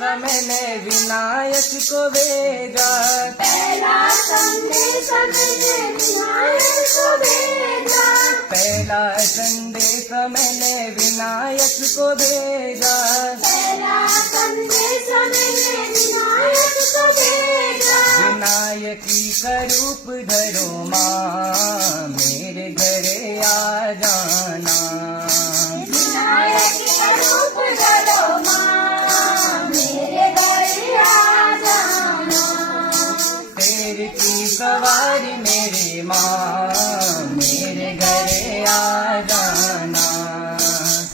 मैंने विनायक को भेजा। पहला संदेश मैंने विनायक को भेजा। पहला संदेश मैंने विनायक को भेजा। पहला संदेश मैंने विनायक को भेजा। विनायकी का रूप धरो माँ, मेरे घरे आ जाना। विनायक का रूप धरो माँ, मेरे घर आ जाना। शेर की सवारी मेरी माँ, मेरे घरे आ जाना।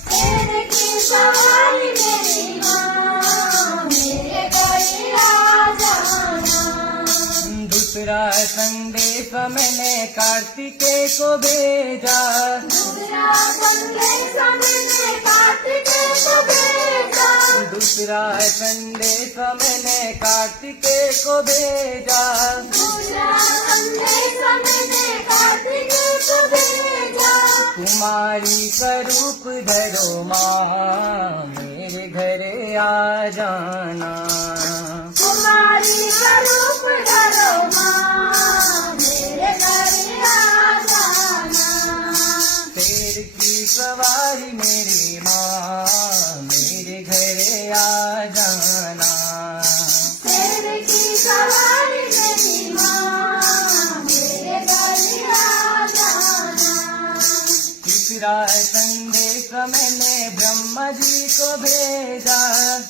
शेर की सवारी मेरी माँ, मेरे घर आ जाना। दूसरा संदेश मैंने कार्तिकेय को भेजा। दूसरा संदेश मैंने कार्तिकेय को भेजा। दूसरा संदेश मैंने कार्तिकेय को भेजा। दूसरा संदेश मैंने कार्तिकेय को भेजा। कुमारी का रूप धरो माँ, मेरे घरे आ जाना। कुमारी का रूप धरो माँ, मेरे घर आ जाना। शेर की सवारी मेरी माँ, मेरे घरे आ जाना। शेर की सवारी मेरी माँ, मेरे घर आ जाना। तीसरा संदेश मैंने ब्रह्मा जी को भेजा।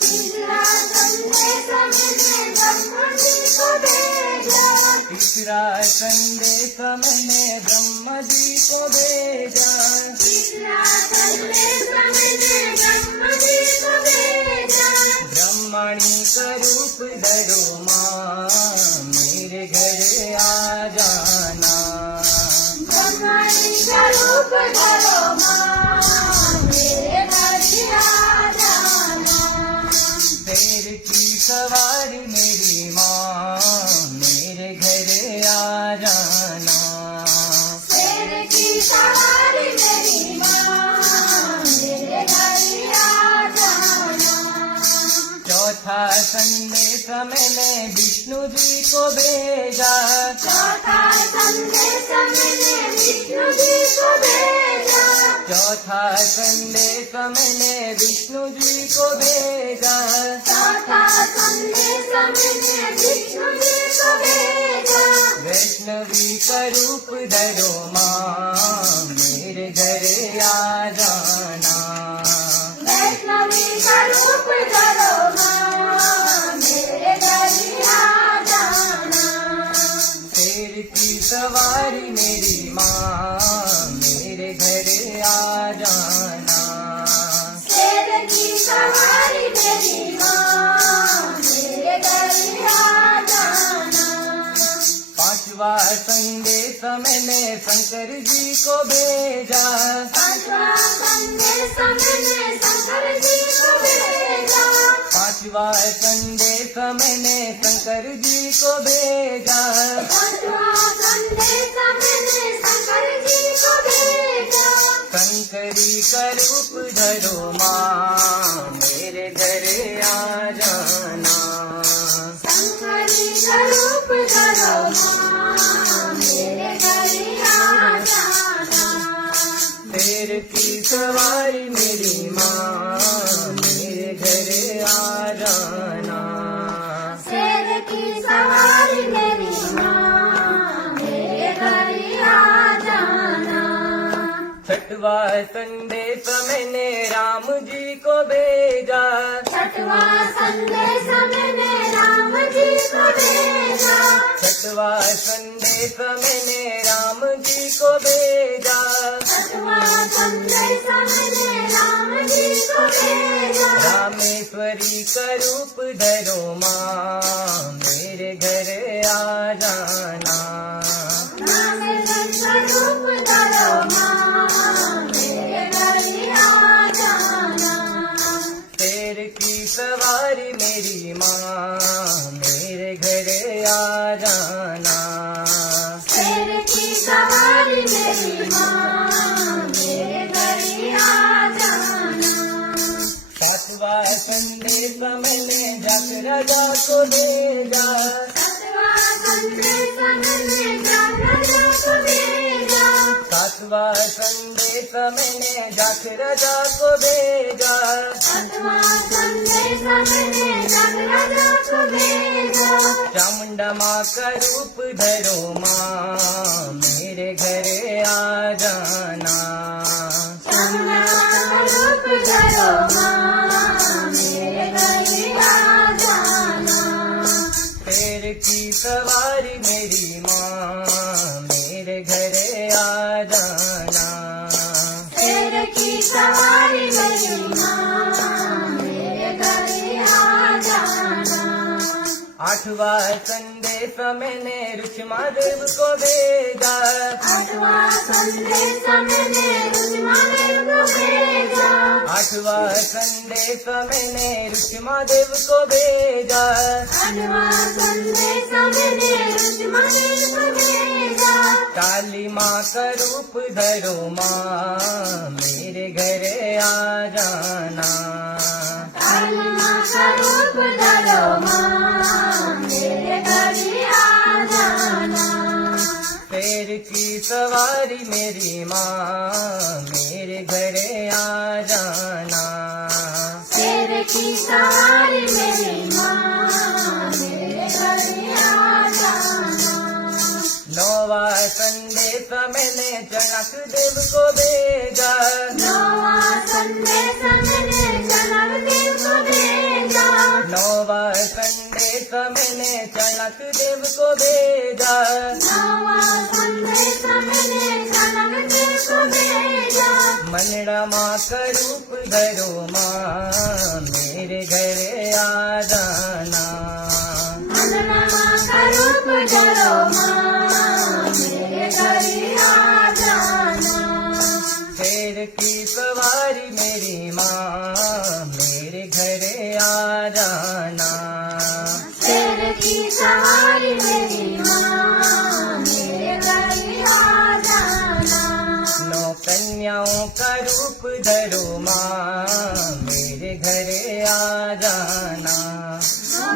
तीसरा संदेश मैंने ब्रह्मा जी को भेजा। तीसरा संदेश मैंने ब्रह्मा जी को भेजा। तीसरा संदेश मैंने ब्रह्मा जी को भेजा। ब्रह्मणी का रूप धरो माँ, मेरे घरे आ जाना। ब्रह्मणी का रूप धरो माँ, मेरे घर आ जाना। शेर की सवारी मेरी माँ, मेरे घरे आ जाना। शेर की सवारी मेरी माँ, मेरे घर आ जाना। चौथा संदेश मैंने विष्णु जी को भेजा। चौथा संदेश मैंने विष्णु जी को भेजा। चौथा संदेश मैंने विष्णु जी को भेजा। चौथा संदेश मैंने विष्णु जी को भेजा। वैष्णवी का रूप धरो माँ, मेरे घरे आ जाना। वैष्णवी का रूप धरो माँ, मेरे घर आ जाना। शेर की सवारी मेरी माँ, मेरे घरे आ जाना। शेर की सवारी मेरी माँ, मेरे घर आ जाना। पांचवा संदेश मैंने शंकर जी को भेजा। पांचवा संदेश मैंने शंकर जी को भेजा। पांचवा संदेश मैंने शंकर जी को भेजा। पांचवा संदेश मैंने शंकर जी को भेजा। शंकरी का रूप धरो माँ, मेरे घरे आ जाना। शंकरी का रूप धरो माँ, मेरे घर आ जाना। शेर की सवारी मेरी माँ, मेरे घरे आ जाना। शेर की सवारी मेरी माँ, मेरे घर आ जाना। छठवा संदेश मैंने राम जी को भेजा। छठवा संदेश मैंने राम जी को भेजा। छठवा संदेश मैंने राम जी को भेजा। छठवा संदेश मैंने राम जी को भेजा। रामेश्वरी का रूप धरो माँ, मेरे घरे आ जाना। रामेश्वर का रूप धरो माँ, मेरे घर आ जाना। शेर की सवारी मेरी माँ, मेरे घरे आ जाना। शेर की सवारी मेरी माँ, मेरे घर आ जाना। सातवा संदेश मैंने जाख राजा को भेजा। सातवां संदेश मैंने जाख राजा को भेजा। सातवां संदेश मैंने जाख राजा को भेजा। चामुंडा माँ का रूप धरो माँ मेरे घरे आ जाना। चामुंडा का रूप धरो माँ मेरे घरे आ जाना। शेर की सवारी मेरी माँ मेरे घरे आ जाना। शेर की सवारी मेरी माँ मेरे घरे आ जाना। आठवां संदेश मैंने रुचमादेव को भेजा। आठवां संदेश मैंने रुचमादेव को भेजा। आठवां संदेश मैंने रुचमादेव को भेजा। आठवां संदेश मैंने रुचमादेव को भेजा। काली माँ का रूप धरो माँ मेरे घरे आ जाना। काली माँ का रूप धरो माँ मेरे घरे आ जाना। शेर की सवारी मेरी माँ मेरे घरे आ जाना। शेर की सवारी मेरी माँ मेरे घरे आ जाना। नौवां संदेश मैंने जनक देव को भेजा। नौवां संदेश मैंने जनक देव को भेजा। नौवां संदेश मैंने जनक देव को भेजा। नौवां संदेश मैंने जनक देव को भेजा। मनड़ा माँ का रूप धरो माँ मेरे घरे आ जाना। मनड़ा माँ का रूप धरो माँ मेरे घरे आ जाना। शेर की सवारी मेरी माँ मेरे घरे आ जाना। शेर की सवारी मेरी माँ मेरे घरे आ जाना। नौ कन्याओं का रूप धरो माँ मेरे घरे आ जाना।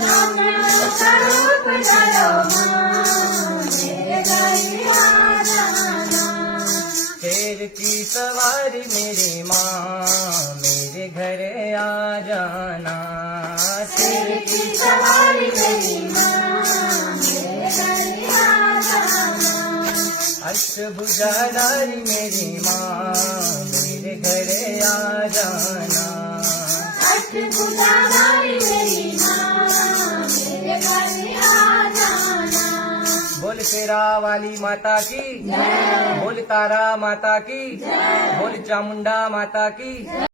मनड़ा का रूप धरो माँ मेरे घरे आ जाना। शेर की सवारी मेरी माँ मेरे घरे आ जाना। शेर की सवारी मेरी माँ मेरे घरे आ जाना। अष्टभुजाधारी मेरी माँ मेरे घरे आ जाना। अष्टभुजाधारी मेरी माँ मेरे घरे आ जाना। बोल शेरा वाली माता की, बोल तारा माता की, बोल चामुंडा माता की।